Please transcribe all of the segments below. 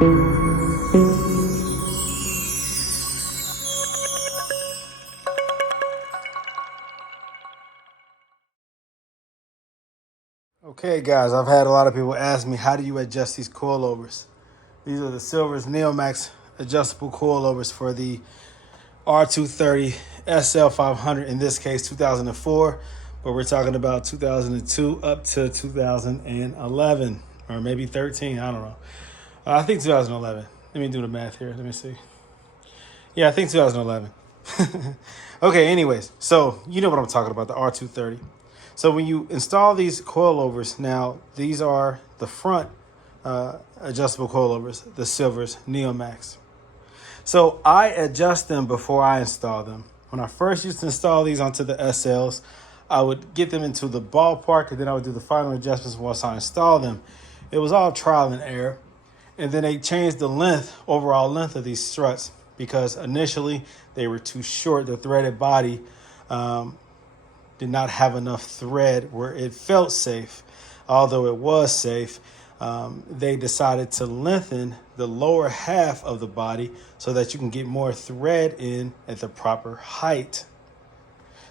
Okay, guys, I've had a lot of people ask me, how do you adjust these coilovers? These are the Silver's Neomax adjustable coilovers for the R230 SL500, in this case 2004, but we're talking about 2002 up to 2011, or maybe 13, I don't know. I think 2011. Let me do the math here. Let me see. Yeah, I think 2011. Okay, anyways, so you know what I'm talking about, the R230. So when you install these coilovers, now these are the front adjustable coilovers, the Silver's Neomax. So I adjust them before I install them. When I first used to install these onto the SLs, I would get them into the ballpark, and then I would do the final adjustments once I install them. It was all trial and error. And then they changed the overall length of these struts, because initially they were too short. The threaded body did not have enough thread where it felt safe. Although it was safe, they decided to lengthen the lower half of the body so that you can get more thread in at the proper height.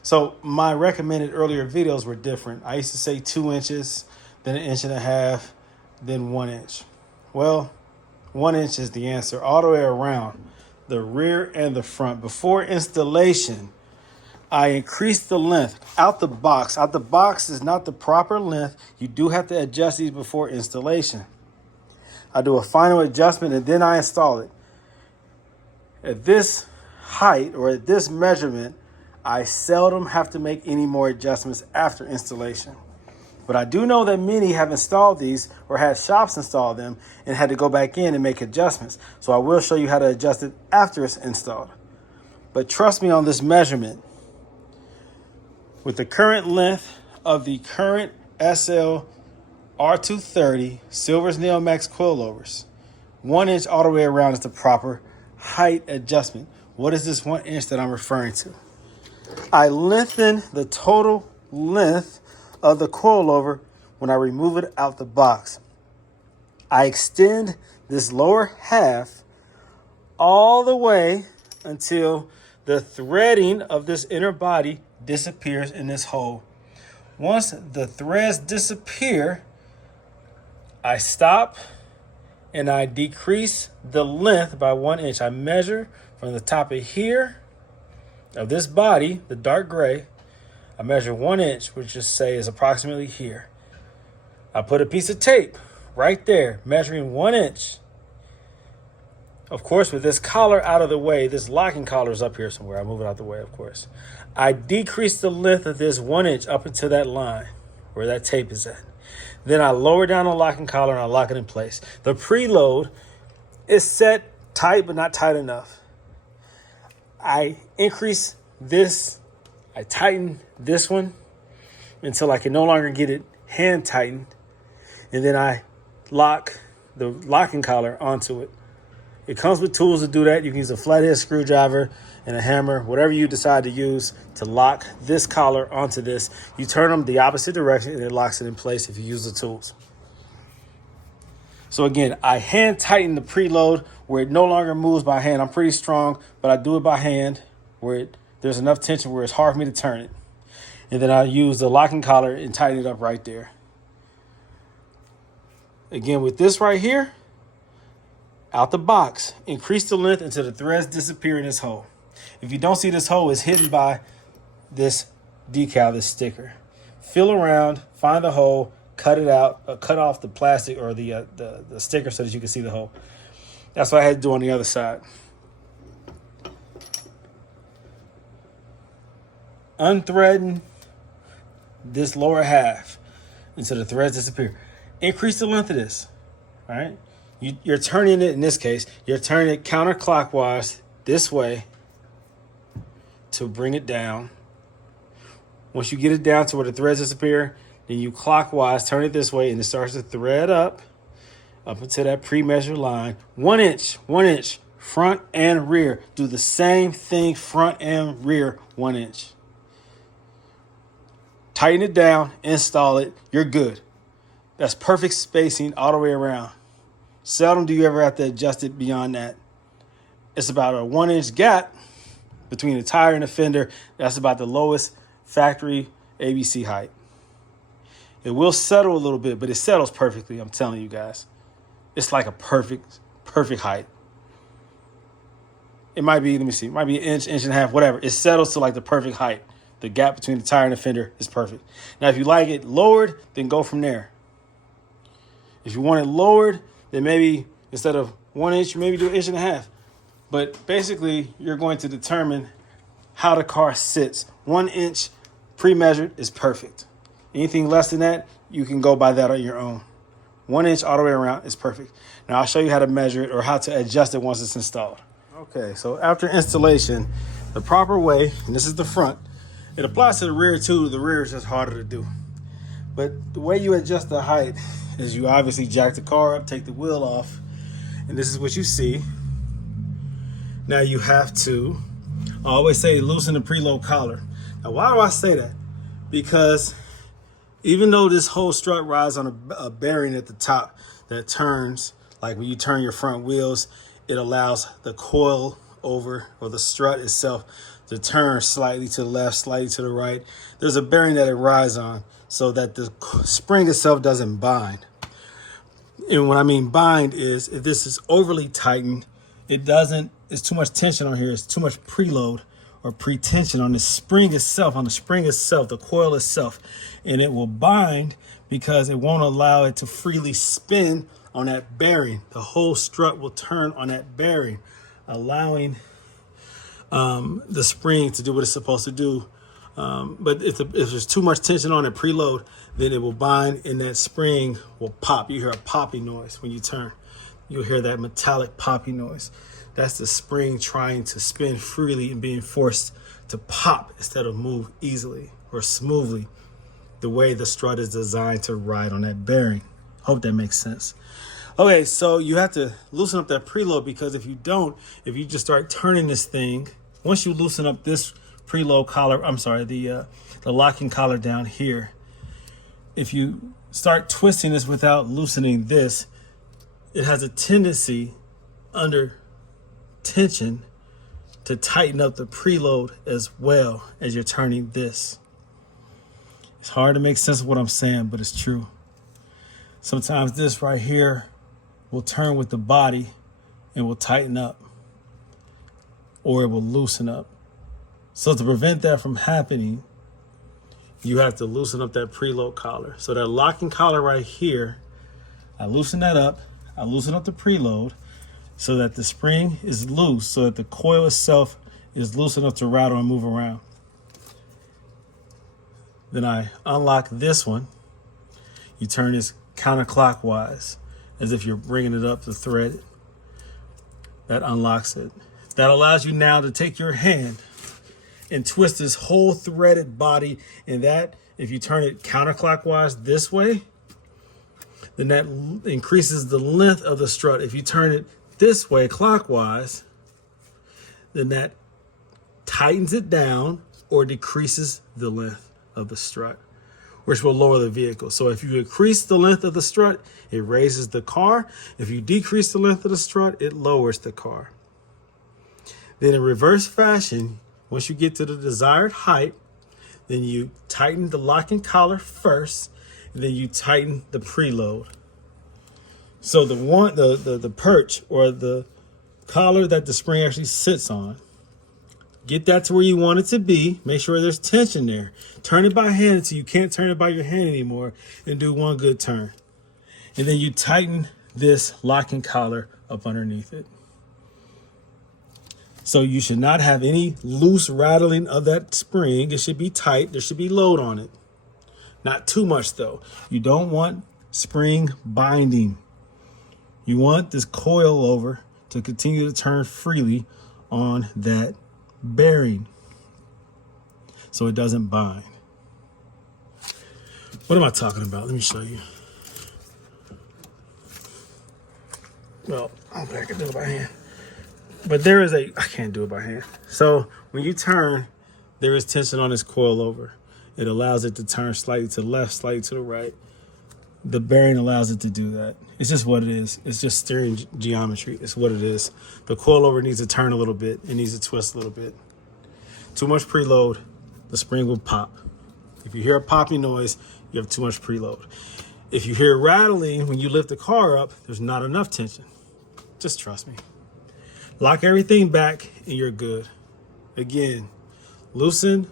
So my recommended earlier videos were different. I used to say 2 inches, then 1.5 inches, then 1 inch. Well, 1 inch is the answer all the way around, the rear and the front. Before installation, I increased the length out the box. Out the box is not the proper length. You do have to adjust these before installation. I do a final adjustment and then I install it. At this height or at this measurement, I seldom have to make any more adjustments after installation. But I do know that many have installed these or had shops install them and had to go back in and make adjustments. So I will show you how to adjust it after it's installed. But trust me on this measurement. With the current length of the current SL R230 Silver's Neomax coilovers, 1 inch all the way around is the proper height adjustment. What is this 1 inch that I'm referring to? I lengthen the total length of the coilover when I remove it out the box. I extend this lower half all the way until the threading of this inner body disappears in this hole. Once the threads disappear, I stop and I decrease the length by 1 inch. I measure from the top of here of this body, the dark gray. I measure 1 inch, which just say is approximately here. I put a piece of tape right there, measuring 1 inch. Of course, with this collar out of the way, this locking collar is up here somewhere. I move it out the way, of course. I decrease the length of this 1 inch up into that line where that tape is at. Then I lower down the locking collar and I lock it in place. The preload is set tight, but not tight enough. I increase this. I tighten this one until I can no longer get it hand tightened. And then I lock the locking collar onto it. It comes with tools to do that. You can use a flathead screwdriver and a hammer, whatever you decide to use to lock this collar onto this. You turn them the opposite direction and it locks it in place if you use the tools. So again, I hand tighten the preload where it no longer moves by hand. I'm pretty strong, but I do it by hand where there's enough tension where it's hard for me to turn it. And then I use the locking collar and tighten it up right there. Again, with this right here, out the box, increase the length until the threads disappear in this hole. If you don't see this hole, it's hidden by this decal, this sticker. Feel around, find the hole, cut it out, cut off the plastic or the sticker so that you can see the hole. That's what I had to do on the other side. Unthreaden this lower half until the threads disappear. Increase the length of this, all right? You're turning it, in this case, you're turning it counterclockwise this way to bring it down. Once you get it down to where the threads disappear, then you clockwise turn it this way and it starts to thread up until that pre-measured line. 1 inch, front and rear. Do the same thing, front and rear, 1 inch. Tighten it down, install it, you're good. That's perfect spacing all the way around. Seldom do you ever have to adjust it beyond that. It's about a 1-inch gap between the tire and the fender. That's about the lowest factory ABC height. It will settle a little bit, but it settles perfectly. I'm telling you guys. It's like a perfect height. It might be, let me see, it might be an inch, inch and a half, whatever. It settles to like the perfect height. The gap between the tire and the fender is perfect. Now, if you like it lowered, then go from there. If you want it lowered, then maybe instead of 1 inch, you maybe do 1.5 inches. But basically, you're going to determine how the car sits. 1 inch pre-measured is perfect. Anything less than that, you can go by that on your own. 1 inch all the way around is perfect. Now, I'll show you how to measure it or how to adjust it once it's installed. Okay, so after installation, the proper way, and this is the front, it applies to the rear too. The rear is just harder to do. But the way you adjust the height is you obviously jack the car up, take the wheel off, and this is what you see. Now you have to, I always say, loosen the preload collar. Now, why do I say that? Because even though this whole strut rides on a bearing at the top that turns, like when you turn your front wheels, it allows the coil over or the strut itself to turn slightly to the left, slightly to the right. There's a bearing that it rides on so that the spring itself doesn't bind. And what I mean bind is if this is overly tightened, it's too much tension on here. It's too much preload or pre-tension on the spring itself, the coil itself. And it will bind because it won't allow it to freely spin on that bearing. The whole strut will turn on that bearing, allowing the spring to do what it's supposed to do. But if there's too much tension on it preload, then it will bind and that spring will pop. You hear a popping noise when you turn. You'll hear that metallic popping noise. That's the spring trying to spin freely and being forced to pop instead of move easily or smoothly the way the strut is designed to ride on that bearing. Hope that makes sense. Okay, so you have to loosen up that preload because if you just start turning this thing, once you loosen up this preload collar, the locking collar down here, if you start twisting this without loosening this, it has a tendency under tension to tighten up the preload as well as you're turning this. It's hard to make sense of what I'm saying, but it's true. Sometimes this right here will turn with the body and will tighten up, or it will loosen up. So to prevent that from happening, you have to loosen up that preload collar. So that locking collar right here, I loosen that up. I loosen up the preload so that the spring is loose, so that the coil itself is loose enough to rattle and move around. Then I unlock this one. You turn this counterclockwise as if you're bringing it up to thread it. That unlocks it. That allows you now to take your hand and twist this whole threaded body. And that, if you turn it counterclockwise this way, then that increases the length of the strut. If you turn it this way clockwise, then that tightens it down or decreases the length of the strut, which will lower the vehicle. So if you increase the length of the strut, it raises the car. If you decrease the length of the strut, it lowers the car. Then in reverse fashion, once you get to the desired height, then you tighten the locking collar first, and then you tighten the preload. So the perch or the collar that the spring actually sits on, get that to where you want it to be. Make sure there's tension there. Turn it by hand until you can't turn it by your hand anymore, and do one good turn. And then you tighten this locking collar up underneath it. So you should not have any loose rattling of that spring. It should be tight. There should be load on it. Not too much though. You don't want spring binding. You want this coilover to continue to turn freely on that bearing so it doesn't bind. What am I talking about? Let me show you. Well, I can do it by hand. But I can't do it by hand. So when you turn, there is tension on this coilover. It allows it to turn slightly to the left, slightly to the right. The bearing allows it to do that. It's just what it is. It's just steering geometry. It's what it is. The coilover needs to turn a little bit. It needs to twist a little bit. Too much preload, the spring will pop. If you hear a popping noise, you have too much preload. If you hear rattling when you lift the car up, there's not enough tension. Just trust me. Lock everything back and you're good. Again, loosen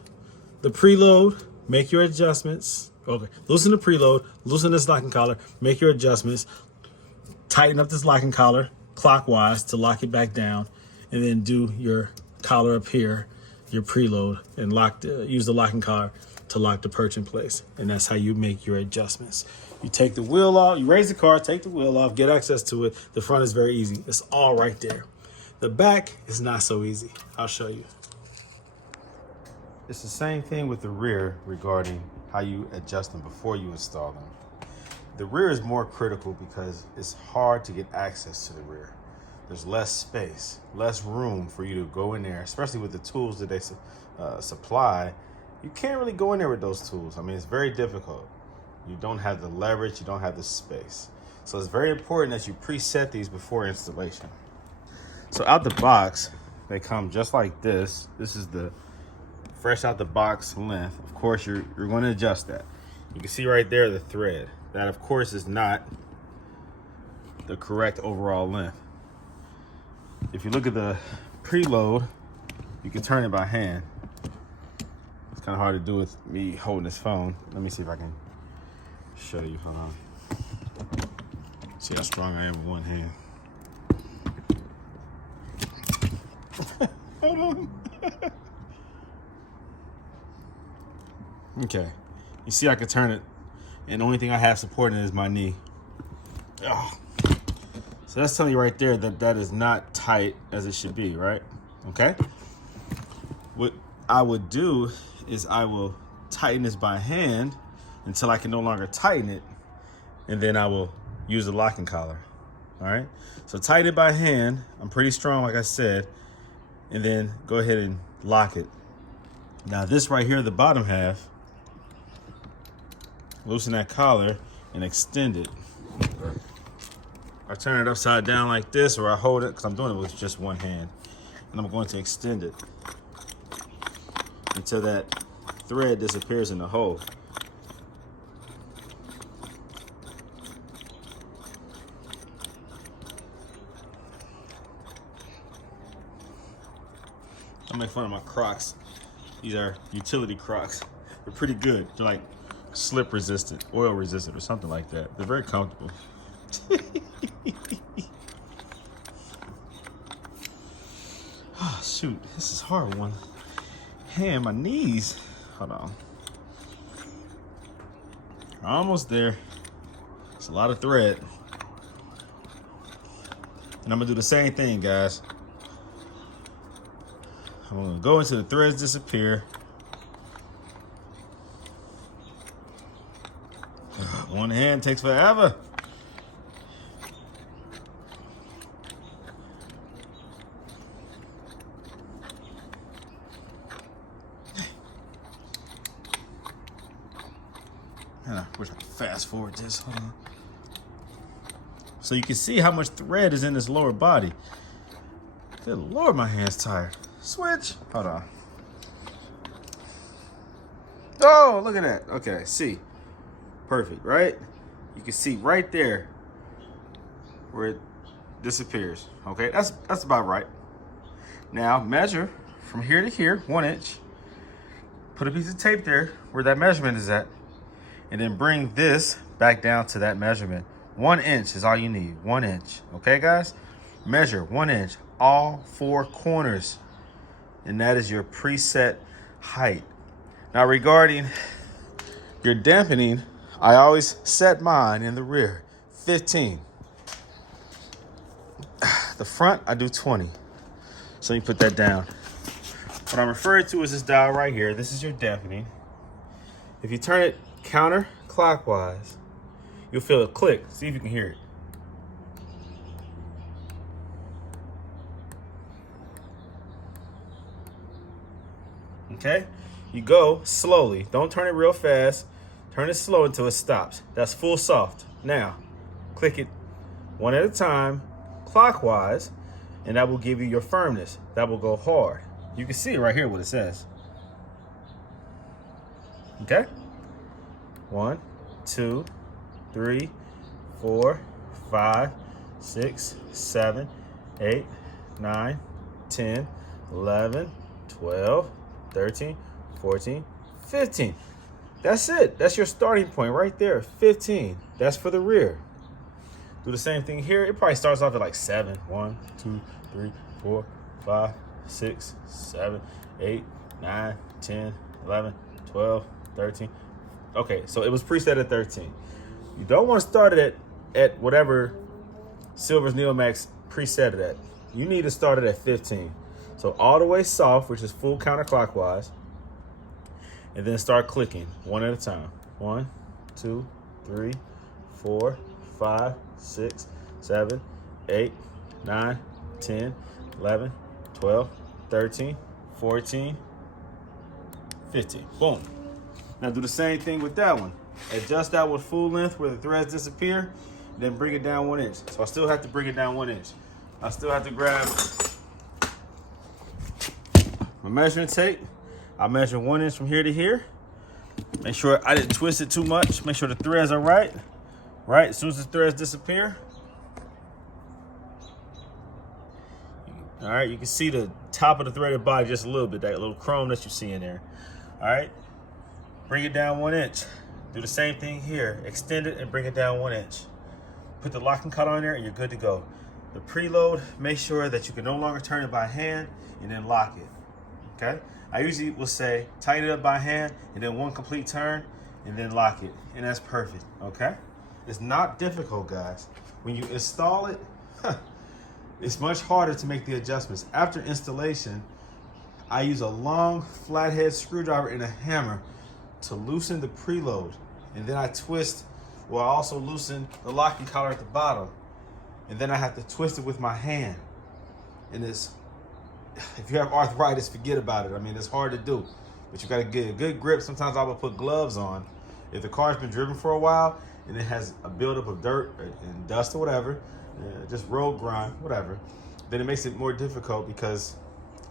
the preload, make your adjustments. Okay, loosen the preload, loosen this locking collar, make your adjustments, tighten up this locking collar clockwise to lock it back down, and then do your collar up here, your preload, and use the locking collar to lock the perch in place. And that's how you make your adjustments. You take the wheel off, you raise the car, take the wheel off, get access to it. The front is very easy. It's all right there. The back is not so easy. I'll show you. It's the same thing with the rear regarding how you adjust them before you install them. The rear is more critical because it's hard to get access to the rear. There's less space, less room for you to go in there, especially with the tools that they supply. You can't really go in there with those tools. I mean, it's very difficult. You don't have the leverage, you don't have the space. So it's very important that you preset these before installation. So out the box, they come just like this. This is the fresh out the box length. Of course, you're going to adjust that. You can see right there the thread. That, of course, is not the correct overall length. If you look at the preload, you can turn it by hand. It's kind of hard to do with me holding this phone. Let me see if I can show you. Hold on. See how strong I am with one hand. Hold on. Okay, you see I can turn it, and the only thing I have supporting it is my knee. Oh. So that's telling you right there that that is not tight as it should be, right? Okay. What I would do is I will tighten this by hand until I can no longer tighten it, and then I will use the locking collar. All right. So tighten it by hand. I'm pretty strong, like I said, and then go ahead and lock it. Now this right here, the bottom half, loosen that collar and extend it. I turn it upside down like this, or I hold it, because I'm doing it with just one hand. And I'm going to extend it until that thread disappears in the hole. I make fun of my Crocs. These are utility Crocs. They're pretty good. They're like slip resistant, oil resistant, or something like that. They're very comfortable. Oh, shoot, this is hard one. Hand, my knees. Hold on. Almost there. It's a lot of thread. And I'm gonna do the same thing, guys. I'm gonna go until the threads disappear. One hand takes forever. Man, I wish I could fast forward this. Hold on. So you can see how much thread is in this lower body. Good Lord, my hand's tired. Switch. Hold on. Oh, look at that. Okay, see. Perfect, right? You can see right there where it disappears. Okay, that's about right. Now measure from here to here, 1 inch. Put a piece of tape there where that measurement is at, and then bring this back down to that measurement. 1 inch is all you need. 1 inch. Okay, guys? Measure 1 inch, all 4 corners, and that is your preset height. Now, regarding your dampening, I always set mine in the rear, 15. The front, I do 20. So you put that down. What I'm referring to is this dial right here. This is your dampening. If you turn it counterclockwise, you'll feel it click. See if you can hear it. Okay? You go slowly. Don't turn it real fast. Turn it slow until it stops. That's full soft. Now, click it one at a time, clockwise, and that will give you your firmness. That will go hard. You can see right here what it says. Okay? 1, 2, 3, 4, 5, 6, 7, 8, 9, 10, 11, 12, 13, 14, 15. That's it. That's your starting point right there. 15. That's for the rear. Do the same thing here. It probably starts off at like 7. 1, 2, 3, 4, 5, 6, 7, 8, 9, 10, 11, 12, 13. Okay, so it was preset at 13. You don't want to start it at whatever Silver's Neomax preset it at. You need to start it at 15. So all the way soft, which is full counterclockwise, and then start clicking one at a time. 1, 2, 3, 4, 5, 6, 7, 8, 9, 10, 11, 12, 13, 14, 15. Boom. Now do the same thing with that one. Adjust that with full length where the threads disappear, then bring it down 1 inch. So I still have to bring it down 1 inch. I still have to grab my measuring tape. I measure 1 inch from here to here. Make sure I didn't twist it too much. Make sure the threads are right. Right, as soon as the threads disappear. All right, you can see the top of the threaded body just a little bit, that little chrome that you see in there. All right, bring it down 1 inch. Do the same thing here. Extend it and bring it down 1 inch. Put the locking cut on there and you're good to go. The preload, make sure that you can no longer turn it by hand and then lock it, okay? I usually will say, tighten it up by hand and then 1 complete turn and then lock it. And that's perfect, okay? It's not difficult, guys. When you install it, it's much harder to make the adjustments. After installation, I use a long flathead screwdriver and a hammer to loosen the preload. And then I twist, well, I also loosen the locking collar at the bottom. And then I have to twist it with my hand. And it's, if you have arthritis, forget about it. I mean, it's hard to do, but you gotta get a good grip. Sometimes I will put gloves on. If the car's been driven for a while and it has a buildup of dirt and dust or whatever, just road grime, whatever, then it makes it more difficult because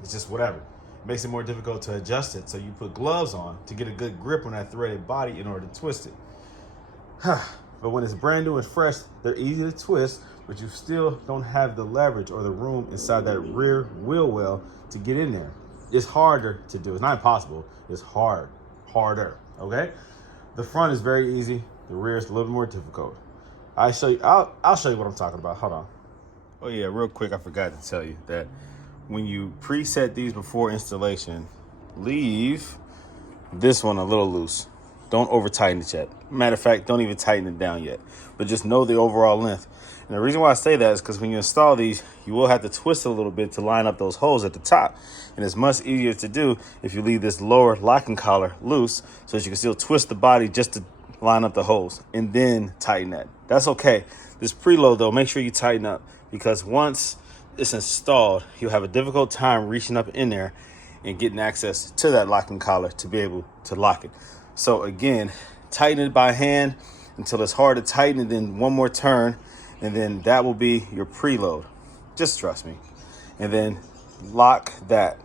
it's just whatever. It makes it more difficult to adjust it. So you put gloves on to get a good grip on that threaded body in order to twist it. But when it's brand new and fresh, they're easy to twist, but you still don't have the leverage or the room inside that rear wheel well to get in there. It's harder to do. It's not impossible. It's harder, okay? The front is very easy. The rear is a little more difficult. I'll show you what I'm talking about. Hold on. Oh yeah, real quick, I forgot to tell you that when you preset these before installation, leave this one a little loose. Don't over tighten it yet. Matter of fact, don't even tighten it down yet, but just know the overall length. And the reason why I say that is because when you install these, you will have to twist a little bit to line up those holes at the top. And it's much easier to do if you leave this lower locking collar loose so that you can still twist the body just to line up the holes and then tighten that. That's okay. This preload though, make sure you tighten up, because once it's installed, you'll have a difficult time reaching up in there and getting access to that locking collar to be able to lock it. So again, tighten it by hand until it's hard to tighten, and then 1 more turn, and then that will be your preload. Just trust me. And then lock that.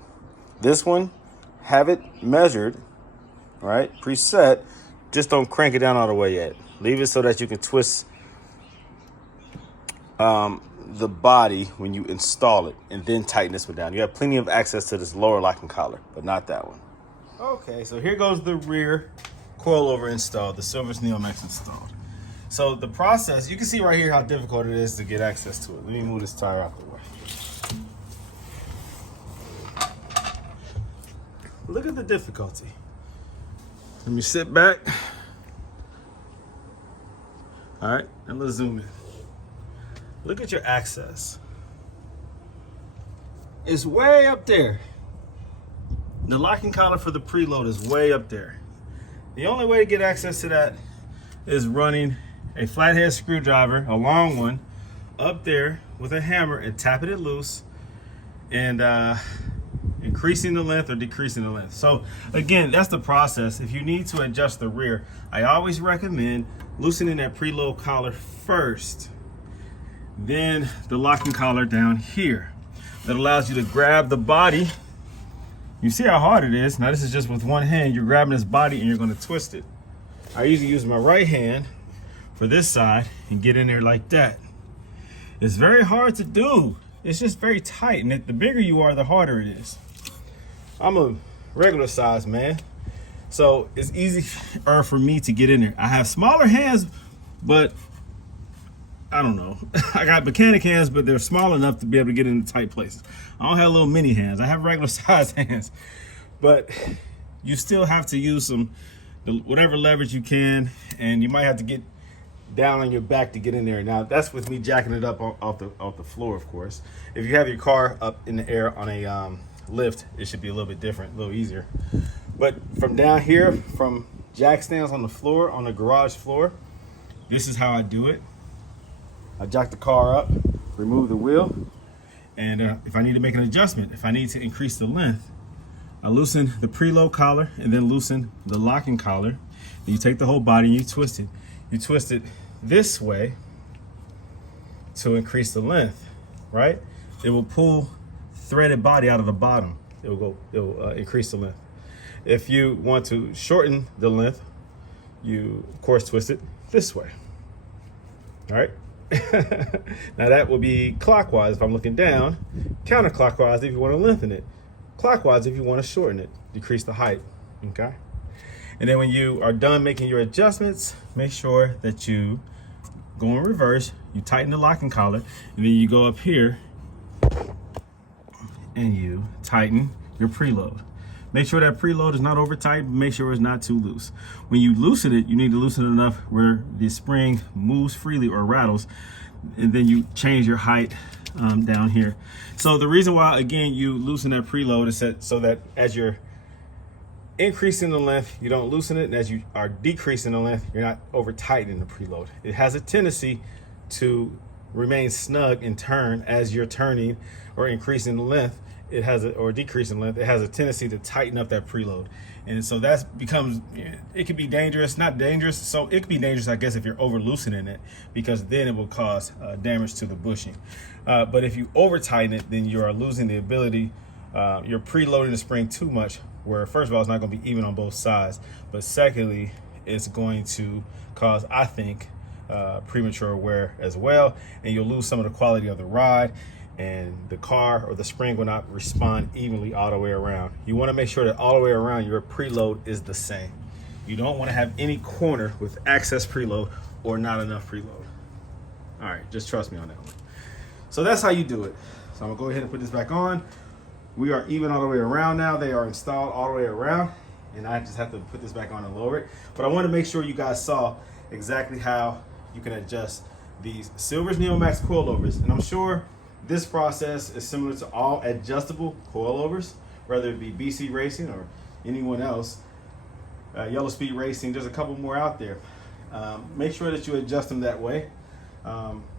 This one, have it measured, all right, preset. Just don't crank it down all the way yet. Leave it so that you can twist the body when you install it, and then tighten this one down. You have plenty of access to this lower locking collar, but not that one. Okay, so here goes the rear coilover installed, the Silver's Neomax installed. So the process, you can see right here how difficult it is to get access to it. Let me move this tire out the way. Look at the difficulty. Let me sit back. All right, and let's zoom in. Look at your access. It's way up there. The locking collar for the preload is way up there. The only way to get access to that is running a flathead screwdriver, a long one, up there with a hammer and tapping it loose, and increasing the length or decreasing the length. So again, that's the process. If you need to adjust the rear, I always recommend loosening that preload collar first, then the locking collar down here. That allows you to grab the body. You see how hard it is. Now this is just with one hand. You're grabbing this body and you're going to twist it. I usually use my right hand for this side and get in there like that. It's very hard to do. It's just very tight, and the bigger you are, the harder it is. I'm a regular size man, so it's easier for me to get in there. I have smaller hands, but I don't know. I got mechanic hands, but they're small enough to be able to get into tight places. I don't have little mini hands. I have regular size hands, but you still have to use whatever leverage you can, and you might have to get down on your back to get in there. Now that's with me jacking it up off the floor, of course. If you have your car up in the air on a lift, it should be a little bit different, a little easier. But from down here, from jack stands on the floor, on the garage floor, this is how I do it. I jack the car up, remove the wheel, and if I need to make an adjustment, if I need to increase the length, I loosen the preload collar and then loosen the locking collar. Then you take the whole body and you twist it. You twist it this way to increase the length, right? It will pull threaded body out of the bottom. It will increase the length. If you want to shorten the length, you of course twist it this way. All right. Now that will be clockwise if I'm looking down, counterclockwise if you want to lengthen it, clockwise if you want to shorten it, decrease the height. Okay. And then when you are done making your adjustments, make sure that you go in reverse, you tighten the locking collar, and then you go up here and you tighten your preload. Make sure that preload is not over tight, but make sure it's not too loose. When you loosen it, you need to loosen it enough where the spring moves freely or rattles, and then you change your height down here. So the reason why, again, you loosen that preload is so that as you're increasing the length, you don't loosen it, and as you are decreasing the length, you're not over tightening the preload. It has a tendency to remain snug and turn as you're turning or increasing the length. Or decreasing length, it has a tendency to tighten up that preload. And so that becomes, it could be dangerous, not dangerous. So it could be dangerous, I guess, if you're over loosening it, because then it will cause damage to the bushing. But if you over tighten it, then you are losing the ability, you're preloading the spring too much, where first of all, it's not going to be even on both sides. But secondly, it's going to cause, I think, premature wear as well. And you'll lose some of the quality of the ride, and the car or the spring will not respond evenly all the way around. You want to make sure that all the way around your preload is the same. You don't want to have any corner with excess preload or not enough preload. All right, just trust me on that one. So that's how you do it. So I'm gonna go ahead and put this back on. We are even all the way around now. They are installed all the way around, and I just have to put this back on and lower it. But I want to make sure you guys saw exactly how you can adjust these Silver's Neomax coilovers. And I'm sure this process is similar to all adjustable coilovers, whether it be BC Racing or anyone else, Yellow Speed Racing. There's a couple more out there. Make sure that you adjust them that way.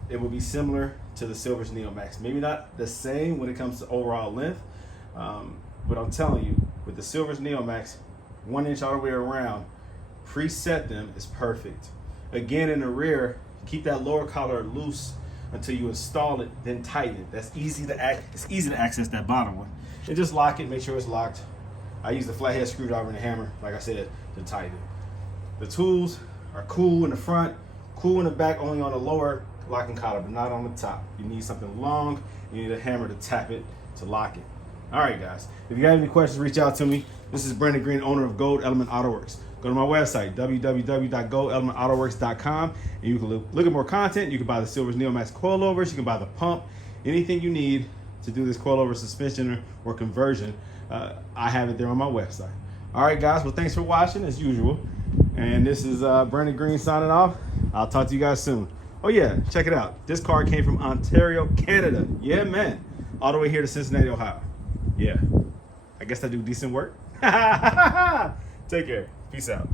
It will be similar to the Silver's Neomax. Maybe not the same when it comes to overall length, but I'm telling you, with the Silver's Neomax, 1 inch all the way around, preset them is perfect. Again, in the rear, keep that lower collar loose until you install it, then tighten it. That's easy to it's easy to access that bottom one. And just lock it, make sure it's locked. I use the flathead screwdriver and the hammer, like I said, to tighten it. The tools are cool in the front, cool in the back, only on the lower locking collar, but not on the top. You need something long, you need a hammer to tap it, to lock it. All right, guys, if you have any questions, reach out to me. This is Brandon Green, owner of Gold Element Autoworks. Go to my website, www.goldelementautoworks.com, and you can look at more content. You can buy the Silver's Neomax coilovers. You can buy the pump. Anything you need to do this coilover suspension or conversion, I have it there on my website. All right, guys. Well, thanks for watching, as usual. And this is Brandon Green signing off. I'll talk to you guys soon. Oh, yeah. Check it out. This car came from Ontario, Canada. Yeah, man. All the way here to Cincinnati, Ohio. Yeah. I guess I do decent work. Take care. Peace out.